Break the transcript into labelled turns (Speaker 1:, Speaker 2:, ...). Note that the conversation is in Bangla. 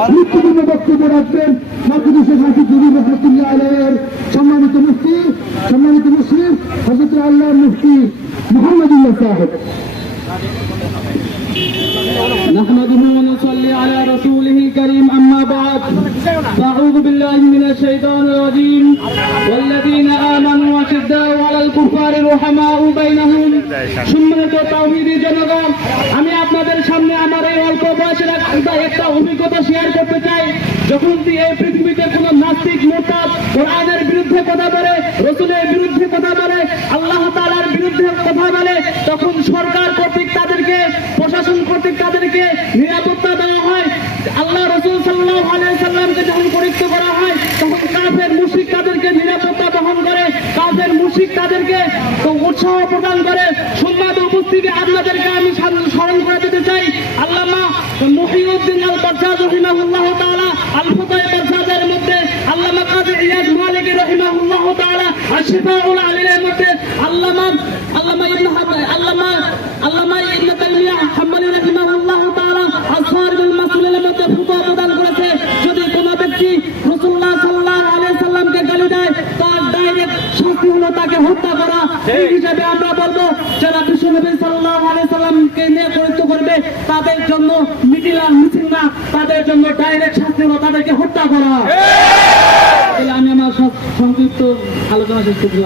Speaker 1: গুরুত্বপূর্ণ বক্তব্য রাখবেন মাতৃদেশ হাফিজ জুরি রহমতুল্লাহ আলহের সম্মানিত মুফতি সম্মানিত মুসলিম হজরত আল্লাহ মুফতি মোহাম্মদুল্লাহ সাহেব
Speaker 2: نحمده ونصلي على رسوله الكريم أما بعد فأعوذ بالله من الشيطان الرجيم والذين آمنوا وشدوا على الكفار رحماء بينهم সম্মানিত তাওহীদি জনগণ আমি আপনাদের একটা অভিজ্ঞতা শেয়ার করতে চাই। যখন এই পৃথিবীতে কোনো নাস্তিক, মোরতাদ, কোরআনের বিরুদ্ধে কথা বলে, রসুলের বিরুদ্ধে কথা বলে, আল্লাহ তাআলার বিরুদ্ধে কথা বলে, তখন সরকার কর্তৃক তাদেরকে, প্রশাসন কর্তৃক তাদেরকে নিরাপত্তা দেওয়া হয়। আল্লাহ রসুল সাল্লাহ সাল্লামকে যখন পরীক্ষিত করা হয়, তখন কাফের মুশরিক তাদেরকে নিরাপত্তা বহন করে, কাফের মুশরিক তাদেরকে উৎসাহ প্রদান করে। সম্মাদ উপস্থিতি আপনাদেরকে আমি স্মরণ করে মহিউদ্দিন আল বাদশাহ রহিমাহুল্লাহ তাআলা, আল ফুতাই বাদশাহের মধ্যে, আল্লামা কাজী ইয়াদ মালিক রহিমাহুল্লাহ তাআলা আশিফাউল আলীর মধ্যে, আল্লামা আল্লামা ইবনে হাব্বাই আল্লামা আল্লামা ইবনে তাইমিয়া হাম্মালি রাহিমাহুল্লাহ তাআলা আসফারুল মাসুলের মধ্যে ফতোয়া প্রদান করেছে। যদি কোনো ব্যক্তি রাসূলুল্লাহ সাল্লাল্লাহু আলাইহি সাল্লামকে গালি দেয়, তার ডাইরেক্ট শাস্তি হলো তাকে হত্যা করা। এই হিসাবে আমরা বলব, যারা বিশ্বনবী সাল্লাল্লাহু তাদের জন্য আর মিছিল না তাদের জন্য ডাইরেক্ট শাস্তি হলো তাদেরকে হত্যা করা। আমি আমার সব- সংক্ষিপ্ত আলোচনা শেষ করতে